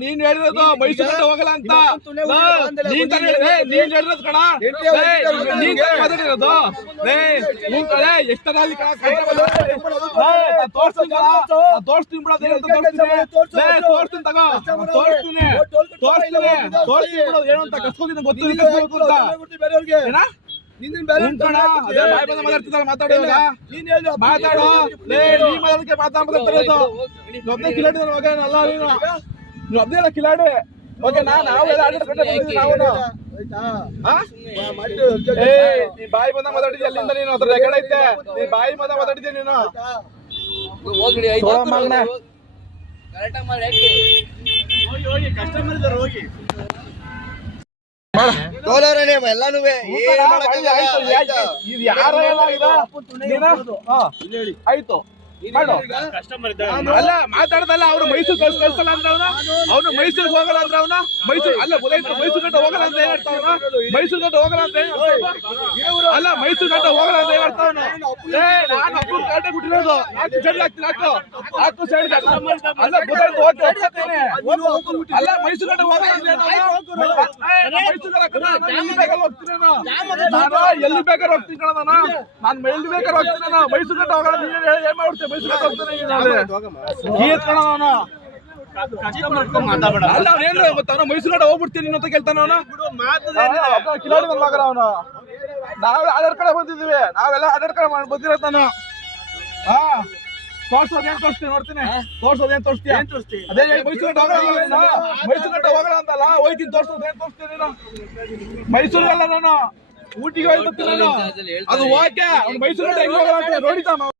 ನೀನ್ ಹೇಳಿರೋದು ಮೈಸೂರು ಗಂಟ ಹೋಗಲ್ಲ ಅಂತ ನೀನ್ ಹೇಳಿರೋದು ಕಣ ನೀನ್ ಮಾತಾಡಿರೋದು ಎಷ್ಟರಲ್ಲಿ ತೋರಿಸ್ತೀನಿ ತೋರಿಸ್ತೀನಿ ತಗೋ ತೋರಿಸ್ತೀನಿ ಏನು ಅಂತ ಕಸ್ಕೋತೀನಿ ಗೊತ್ತಿಲ್ಲ ಮಾತಾಡೋ ಒಬ್ಬನೇ ಕಿಲಾಡಿ ಓಕೆ ನೀ ಬಾಯಿ ಬಂದ ಮಾತಾಡಿದ್ಯ ಅಲ್ಲಿಂದ ನೀನು ಅದ್ರ ರೆಕಾರ್ಡ್ ಐತೆ ನೀ ಬಾಯಿ ಬಂದ ಮಾತಾಡಿದ್ಯ ನೀನು ಎಲ್ಲಾನು ಆಯ್ತು ಅಲ್ಲ ಮಾತಾಡದಲ್ಲ ಅವ್ರು ಮೈಸೂರು ಕಳ್ಸಲ್ಲ ಅಂದ್ರೆ ಅವನು ಮೈಸೂರಿಗೆ ಹೋಗಲ್ಲ ಅಂದ್ರೆ ಅವನ ಮೈಸೂರು ಅಲ್ಲ ಮೈಸೂರು ಗಂಟ ಹೋಗಲ್ಲ ಅಂತ ಏನ್ ಹೇಳ್ತಾವ ಮೈಸೂರು ಗಂಟ ಹೋಗಲ್ಲ ಅಂತ ಅಲ್ಲ ಮೈಸೂರು ಗಂಟ ಹೋಗಲ್ಲ ಅಂತ ಏನ್ ಹೇಳ್ತಾವ ನಾನು ಅಪ್ಪನ ಕಾಟೆ ಬಿಟ್ಟಿರೋದು ಹಾಕು ಸೈಡ್ ಅಲ್ಲ ಅಲ್ಲ ಮೈಸೂರು ಗಂಟ ಹೋಗಲ್ಲ ಅಂತ ಎಲ್ಲಿ ಬೇಕಾದ್ರೆ ಹೋಗ್ತೀನಿ ಕಣ ನಾನು ಎಲ್ಲಿ ಬೇಕಾದ್ರೆ ಹೋಗ್ತೀನಿ ಮೈಸೂರು ಗಂಟ ಹೋಗಲ್ಲ ಏನ್ ಮಾಡ್ತೀನಿ ಮೈಸೂರು ಗಂಟ ಹೋಗ್ತಾನೆ ಅಲ್ಲ ಅವ್ನು ಗೊತ್ತ ಮೈಸೂರು ಗಂಟ ಹೋಗ್ಬಿಡ್ತೀನಿ ಅಂತ ಕೇಳ್ತಾನ ಅವನು ಕಿಲಾಡಿ ನನ್ನ ಮಗನ ಅವನು ನಾವೇ ಆಧಾರ್ ಕಡೆ ಬಂದಿದ್ದೀವಿ ನಾವೆಲ್ಲ ಆಧಾರ್ ಕಡೆ ಬಂದಿರತ್ತಾನು ತೋರ್ಸೋದೇನ್ ತೋರಿಸ್ತೀನಿ ನೋಡ್ತೀನಿ ತೋರ್ಸೋದೇನ್ ತೋರಿಸ್ತೀಯ ಅದೇ ಮೈಸೂರು ಗಂಟ ಹೋಗಲ್ಲ ಮೈಸೂರು ಗಂಟ ಹೋಗಲ್ಲ ಅಂತಲ್ಲ ಹೋಯ್ತೀನಿ ತೋರ್ಸೋದೇನ್ ತೋರಿಸ್ತೀನಿ ನೀನು ಮೈಸೂರಿಗಲ್ಲ ನಾನು ಊಟಿಗೆ ಹೋಗ್ತೀನಿ ನಾನು ಅದು ಓಕೆ ಅವ್ನು ಮೈಸೂರು ಗಂಟ ಹೆಂಗ್ ಹೋಗಲ್ಲ ಅಂತ ನೋಡಿತಾನ